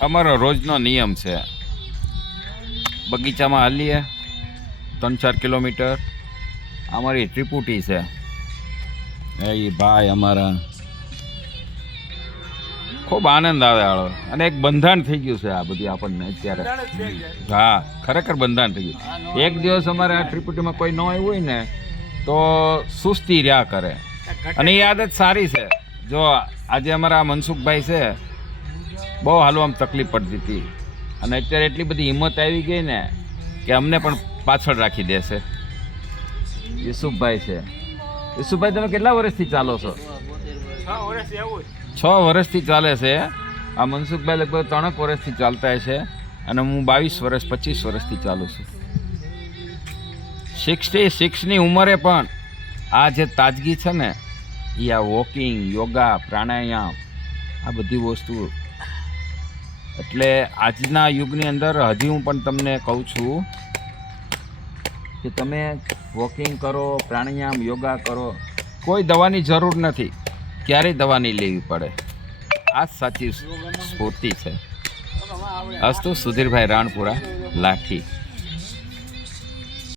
અમારો રોજનો નિયમ છે, બગીચામાં હાલીએ 3-4 કિલોમીટર. અમારી ત્રિપુટી છે એ ભાઈ અમારા. ખૂબ આનંદ આવે આળો, અને એક બંધાણ થઈ ગયું છે આ બધી આપણને અત્યારે. હા, ખરેખર બંધાણ થઈ ગયું. એક દિવસ અમારે આ ત્રિપુટીમાં કોઈ ન આવ્યું હોય ને તો સુસ્તી રહ્યા કરે, અને એ આદત સારી છે. જો આજે અમારા મનસુખભાઈ છે, બહુ હાલવામાં તકલીફ પડતી હતી, અને અત્યારે એટલી બધી હિંમત આવી ગઈ ને કે અમને પણ પાછળ રાખી દેશે. યુસુફભાઈ છે. યુસુફભાઈ, તમે કેટલા વર્ષથી ચાલો છો? 6 વર્ષથી ચાલે છે. આ મનસુખભાઈ લગભગ 3 વર્ષથી ચાલતા છે, અને હું 25 વર્ષથી ચાલું છું. 66ની ઉંમરે પણ આ જે તાજગી છે ને, એ આ વોકિંગ, યોગા, પ્રાણાયામ, આ બધી વસ્તુ. એટલે આજના યુગની અંદર હજી હું પણ તમને કહું છું કે તમે વોકિંગ કરો, પ્રાણાયામ, યોગા કરો, કોઈ દવાની જરૂર નથી, ક્યારેય દવા નહીં લેવી પડે. આ જ સાચી સ્ફૂર્તિ છે. અસ્તુ. સુધીરભાઈ રાણપુરા, લાઠી.